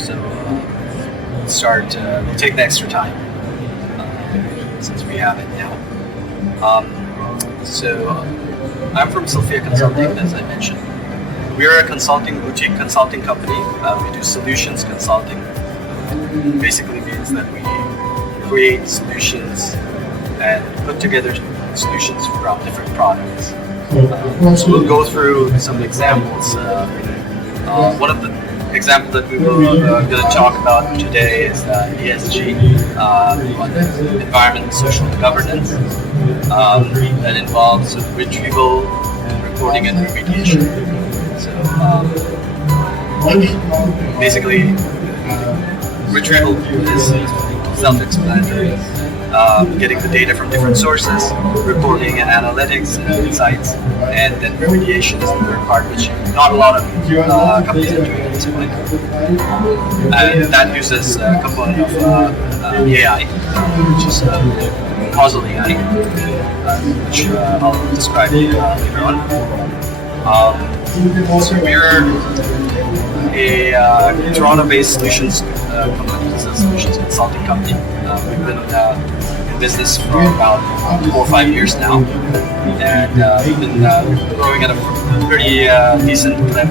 So we'll take the extra time since we have it now. I'm from Sylphia Consulting, as I mentioned. We're a boutique consulting company. We do solutions consulting. Basically means that we create solutions and put together solutions from different products. So we'll go through some examples. One of the examples that we will going to talk about today is ESG, environment, social, and governance. That involves retrieval, reporting, and remediation. So basically, retrieval is self-explanatory. Getting the data from different sources, reporting and analytics and insights, and then remediation is the third part, which not a lot of companies are doing at this point. And that uses a component of AI, which is causal AI, which I'll describe later on. We're a Toronto-based solutions company. It's a solutions consulting company. We've been in business for about 4 or 5 years now, and we've been growing at a pretty decent clip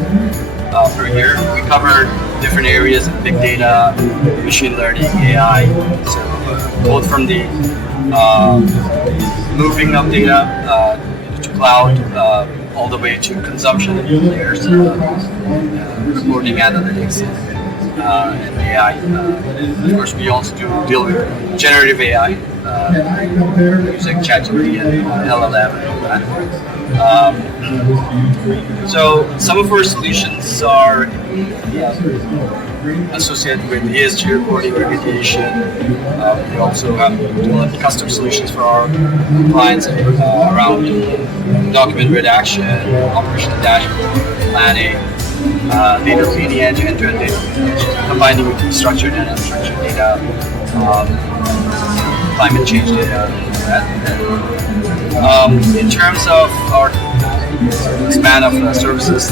per year. We cover different areas of big data, machine learning, AI. So both from the moving of data to cloud, all the way to consumption layers, reporting, analytics, and AI. Of course, we also deal with generative AI, using ChatGPT and LLM and all that. So some of our solutions are associated with ESG reporting, remediation. We also have developed custom solutions for our clients around document redaction, operational dashboard, planning, data lineage, end-to-end data lineage, combining with structured and unstructured data, climate change data, in terms of our span of services,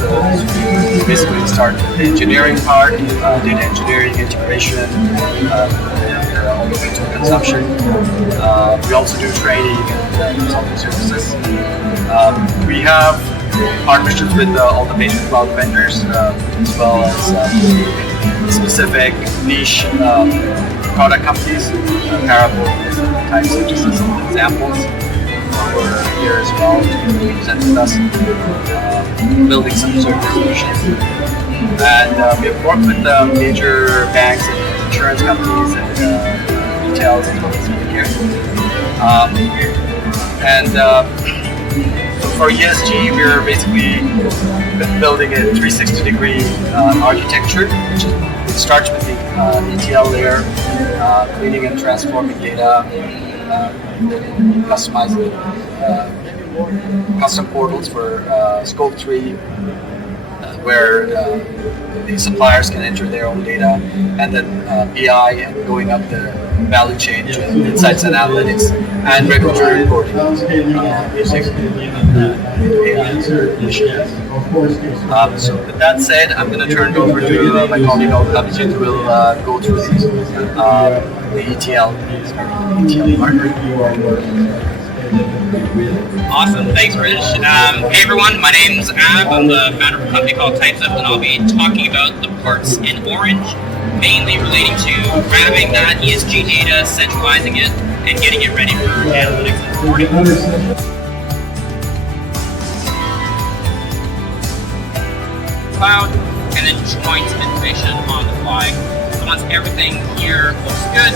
basically start with the engineering part, data engineering, integration, all the way to consumption. We also do training and consulting services. We have partnerships with all the major cloud vendors, as well as specific niche product companies. Parable types, just as some examples. We're here as well to present with us, building some service solutions. And we have worked with major banks and insurance companies and retails as well as healthcare. So for ESG, we're basically building a 360-degree architecture, which starts with the ETL layer, cleaning and transforming data, customizing custom portals for Scope 3, where the suppliers can enter their own data, and then BI and going up the value chain to insights and analytics and regulatory reporting using AI initiatives. So with that said, I'm going to turn it over to my colleague Abhijit, who will go through the ETL part. Awesome, thanks Rich. Hey everyone, my name's Ab. I'm the founder of a company called TypesUp, and I'll be talking about the parts in orange, mainly relating to grabbing that ESG data, centralizing it, and getting it ready for analytics and reporting. Cloud, and then join some information on the fly. So once everything here looks good,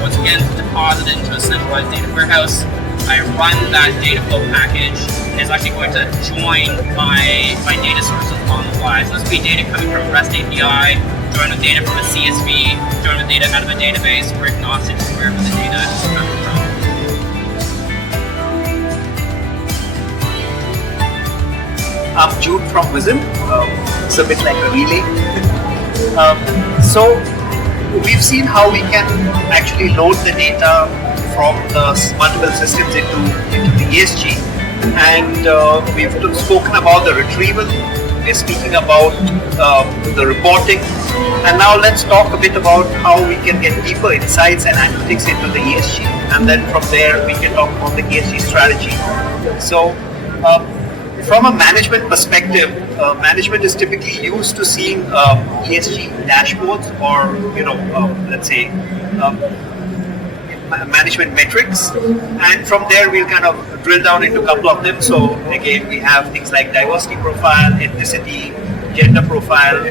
once again it's deposited into a centralized data warehouse. I run that data flow package, and it's actually going to join my data sources on the fly. So this will be data coming from REST API, join with data from a CSV, join with data out of a database. We're agnostic to wherever the data is coming from. I'm Jude from Wism. It's a bit like a relay. So we've seen how we can actually load the data from the multiple systems into the ESG, and we've spoken about the retrieval. We're speaking about the reporting, And now let's talk a bit about how we can get deeper insights and analytics into the ESG, and then from there we can talk about the ESG strategy. So, from a management perspective, management is typically used to seeing ESG dashboards, or let's say management metrics, and from there we'll kind of drill down into a couple of them. So again, we have things like diversity profile, ethnicity, gender profile,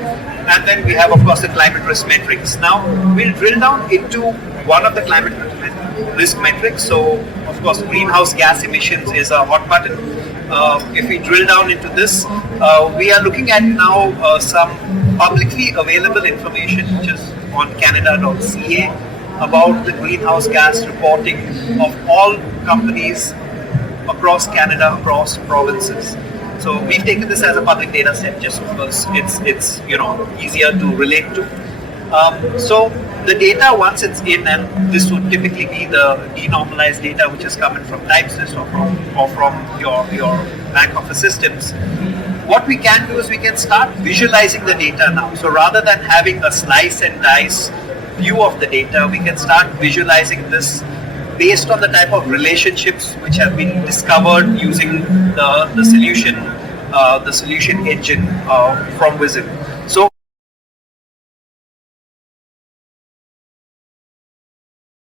and then we have, of course, the climate risk metrics. Now we'll drill down into one of the climate risk metrics. So of course, greenhouse gas emissions is a hot button. If we drill down into this, we are looking at now some publicly available information, which is on canada.ca, about the greenhouse gas reporting of all companies across Canada, across provinces. So we've taken this as a public data set just because it's easier to relate to. So the data, once it's in, and this would typically be the denormalized data which is coming from Typesys or from your back office systems. What we can do is we can start visualizing the data now. So rather than having a slice and dice view of the data, we can start visualizing this based on the type of relationships which have been discovered using the solution engine from Wizard.